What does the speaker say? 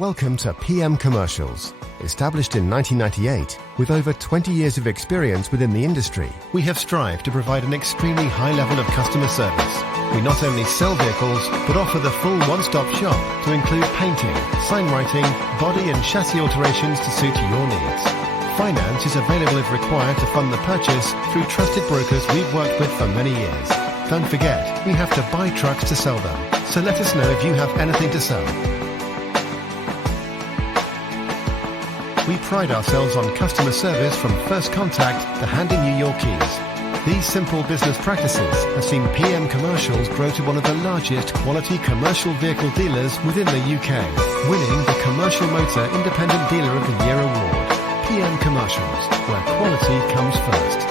Welcome to PM Commercials. Established in 1998, with over 20 years of experience within the industry, we have strived to provide an extremely high level of customer service. We not only sell vehicles, but offer the full one-stop shop to include painting, sign writing, body and chassis alterations to suit your needs. Finance is available if required to fund the purchase through trusted brokers we've worked with for many years. Don't forget, we have to buy trucks to sell them, so let us know if you have anything to sell. We pride ourselves on customer service from first contact to handing you your keys. These simple business practices have seen PM Commercials grow to one of the largest quality commercial vehicle dealers within the UK, winning the Commercial Motor Independent Dealer of the Year award. PM Commercials, where quality comes first.